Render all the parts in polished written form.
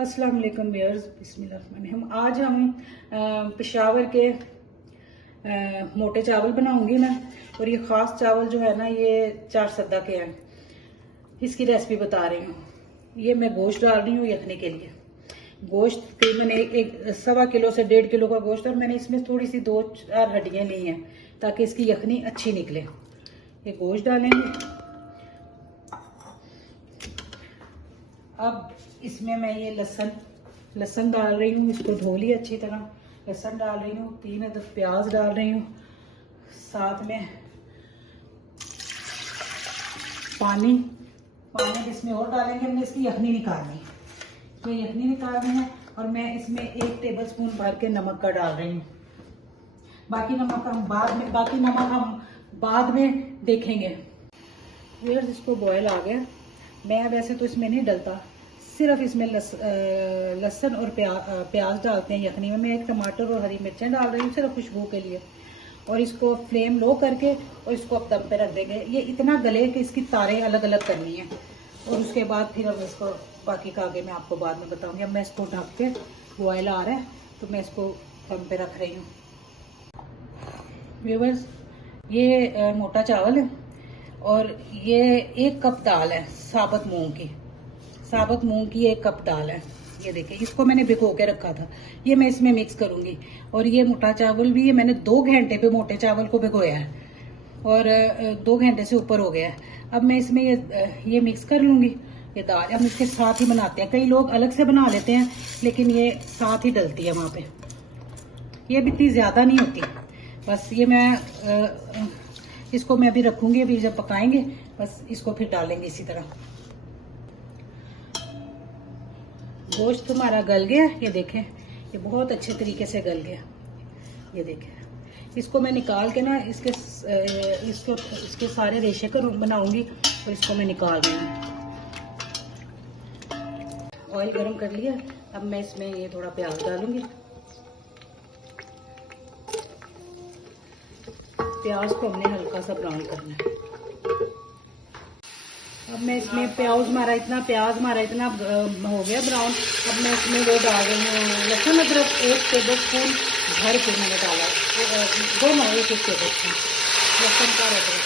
अस्सलाम वालेकुम व्यूअर्स, बिस्मिल्लाह। आज हम पेशावर के मोटे चावल बनाऊंगी मैं। और ये ख़ास चावल जो है ना, ये 4 सद्दा के हैं। इसकी रेसिपी बता रही हूँ। ये मैं गोश्त डाल रही हूँ यखने के लिए। गोश्त तकरीबन एक 1.25 किलो से 1.5 किलो का गोश्त, और मैंने इसमें थोड़ी सी 2-4 हड्डियाँ ली हैं ताकि इसकी यखनी अच्छी निकले। ये गोश्त डालेंगे। अब इसमें मैं ये लहसुन डाल रही हूँ। इसको धो लिया अच्छी तरह। लहसुन डाल रही हूँ। 3 अदद प्याज डाल रही हूँ। साथ में पानी इसमें और डालेंगे। हमने इसकी यखनी निकालनी है। तो यखनी निकालनी है। और मैं इसमें 1 टेबलस्पून भर के नमक का डाल रही हूँ। बाकी नमक हम बाद में देखेंगे। व्यूअर्स, इसको बॉयल आ गया। मैं वैसे तो इसमें नहीं डलता, सिर्फ इसमें लहसुन और प्याज डालते हैं यखनी में। मैं 1 टमाटर और हरी मिर्चें डाल रही हूँ सिर्फ खुशबू के लिए। और इसको फ्लेम लो करके और इसको अब दम पे रख देंगे। ये इतना गले कि इसकी तारें अलग अलग करनी है। और उसके बाद फिर हम इसको बाकी का आगे मैं आपको बाद में बताऊंगी। अब मैं इसको ढक के, बॉयल आ रहा है तो मैं इसको दम पे रख रही हूँ। व्यूअर्स, ये मोटा चावल है और ये 1 कप दाल है साबुत मूंग की 1 कप दाल है। ये देखिए, इसको मैंने भिगो के रखा था। ये मैं इसमें मिक्स करूंगी। और ये मोटा चावल भी, ये मैंने 2 घंटे पे मोटे चावल को भिगोया है और 2 घंटे से ऊपर हो गया है। अब मैं इसमें ये मिक्स कर लूंगी। ये दाल हम इसके साथ ही बनाते हैं। कई लोग अलग से बना लेते हैं, लेकिन ये साथ ही डलती है वहां पे। ये भी इतनी ज्यादा नहीं होती। बस ये मैं इसको मैं अभी रखूंगी। अभी जब पकाएंगे बस इसको फिर डालेंगे इसी तरह। गोश्त हमारा गल गया। ये देखें, ये बहुत अच्छे तरीके से गल गया। ये देखें, इसको मैं निकाल के ना इसके सारे रेशे बनाऊंगी और इसको मैं निकाल रही हूँ। ऑयल गरम कर लिया। अब मैं इसमें ये थोड़ा प्याज डालूंगी। प्याज को हमने हल्का सा ब्राउन करना है। अब मैं इसमें प्याज हमारा इतना हो गया ब्राउन। अब मैं इसमें वो डाल रही हूँ लहसुन अदरक 1 टेबलस्पून भर के मैंने डाला। दोनों 1 टेबलस्पून लहसुन का अदरक।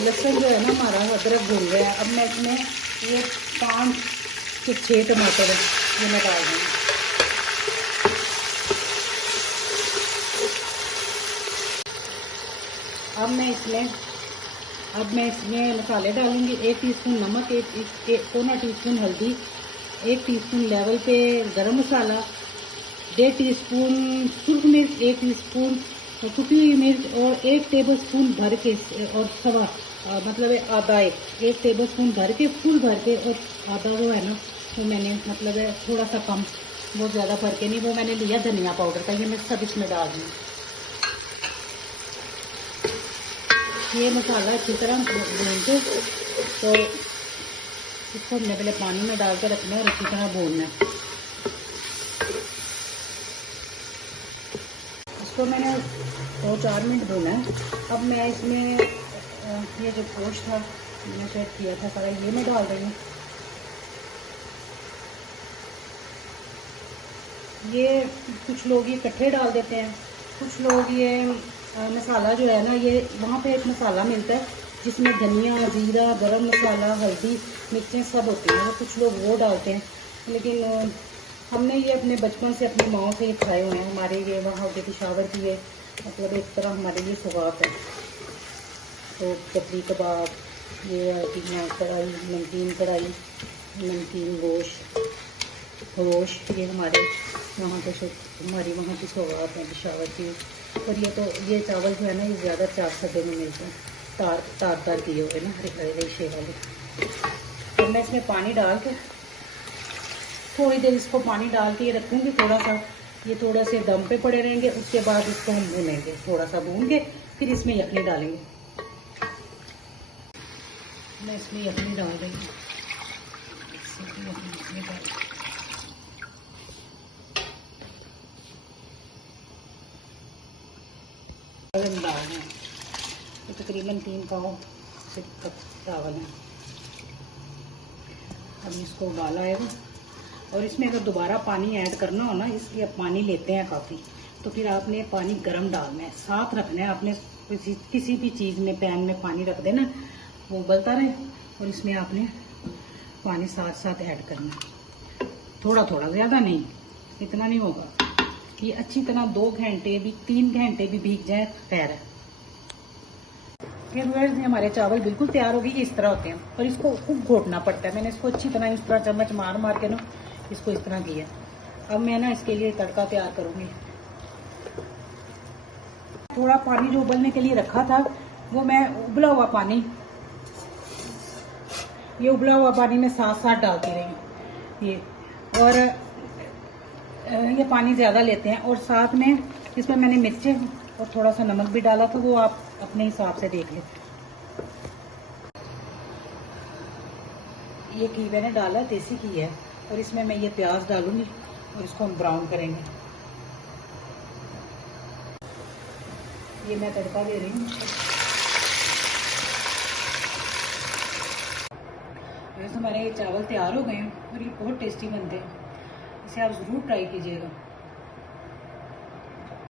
लहसुन जो है ना हमारा, अदरक भून गया है। अब मैं इसमें ये 5 से 6 टमाटर ये मैं डाल दूँगी। अब मैं इसमें मसाले डालूंगी। 1 टीस्पून नमक, 1 टीस्पून हल्दी, 1 टीस्पून लेवल पे गरम मसाला, 1.5 टीस्पून सूर्ख मिर्च, 1 टीस्पून कुटी हुई मिर्च और 1 टेबलस्पून भर के और सवा मतलब आधा 1 टेबलस्पून भर के फुल भर के। और आधा जो है ना वो मैंने मतलब है थोड़ा सा कम, बहुत ज़्यादा भर के नहीं, वो मैंने लिया धनिया पाउडर का। ये मैं सब इसमें डाल दूँ। ये मसाला अच्छी तरह भून के, तो इसको हमने पहले पानी में डाल के रखना है और अच्छी तरह भूनना है। इसको मैंने 2-4 मिनट भूना है। अब मैं इसमें ये जो गोश्त था मैंने सेट किया था सारा, ये मैं डाल रही हूँ। ये कुछ लोग ये इकट्ठे डाल देते हैं, कुछ लोग ये मसाला जो है ना, ये वहाँ पे एक मसाला मिलता है जिसमें धनिया, जीरा, गरम मसाला, हल्दी, मिर्चें सब होती हैं, वो कुछ लोग वो डालते हैं। लेकिन हमने ये अपने बचपन से अपनी माओ से ये खाए हुए हैं। हमारे ये वहाँ के पेशावर की ये मतलब एक तरह हमारे लिए सौगात है। तो कतली कबाब, ये कढ़ाई, नमकीन कढ़ाई, नमकीन गोश्त, ये हमारे वहाँ के हमारी वहाँ की सौगात है पेशावर की। और ये चावल जो है ना, ये ज़्यादा 4 सद्दे में मिलते हैं, तार किए हुए ना, हरे रेशे वाले। तो मैं इसमें पानी डाल के थोड़ी देर इसको पानी डाल के ये रखूँगी। ये थोड़ा से दम पे पड़े रहेंगे। उसके बाद इसको हम भूनेंगे, थोड़ा सा भून के फिर इसमें यखनी डालेंगे। मैं इसमें यखनी डाल रही हूँ। डालना है तकरीबन 3 पाव कप चावल है। अब इसको उबाला है और इसमें अगर दोबारा पानी ऐड करना हो ना, इसलिए पानी लेते हैं काफ़ी, तो फिर आपने पानी गर्म डालना है, साथ रखना है। आपने किसी भी चीज़ में पैन में पानी रख देना, वो उबलता रहे और इसमें आपने पानी साथ साथ ऐड करना है, थोड़ा थोड़ा, ज़्यादा नहीं, इतना नहीं होगा। ये अच्छी तरह 2 घंटे भी 3 घंटे भी भीग जाए खैर है। फिर हमारे चावल बिल्कुल तैयार हो गए। ये इस तरह होते हैं और इसको खूब घोटना पड़ता है। मैंने इसको अच्छी तरह इस तरह चम्मच मार मार के ना इसको इस तरह किया। अब मैं ना इसके लिए तड़का तैयार करूँगी। थोड़ा पानी जो उबलने के लिए रखा था वो मैं उबला हुआ पानी, ये उबला हुआ पानी में साथ साथ डालती रही ये, और ये पानी ज़्यादा लेते हैं। और साथ में इसमें मैंने मिर्चें और थोड़ा सा नमक भी डाला था, वो आप अपने हिसाब से देख लें। ये घी मैंने डाला, देसी घी है, और इसमें मैं ये प्याज डालूंगी और इसको हम ब्राउन करेंगे। ये मैं तड़का दे रही हूँ। वैसे हमारे ये चावल तैयार हो गए हैं और ये बहुत टेस्टी बनते हैं। इसे आप ज़रूर ट्राई कीजिएगा।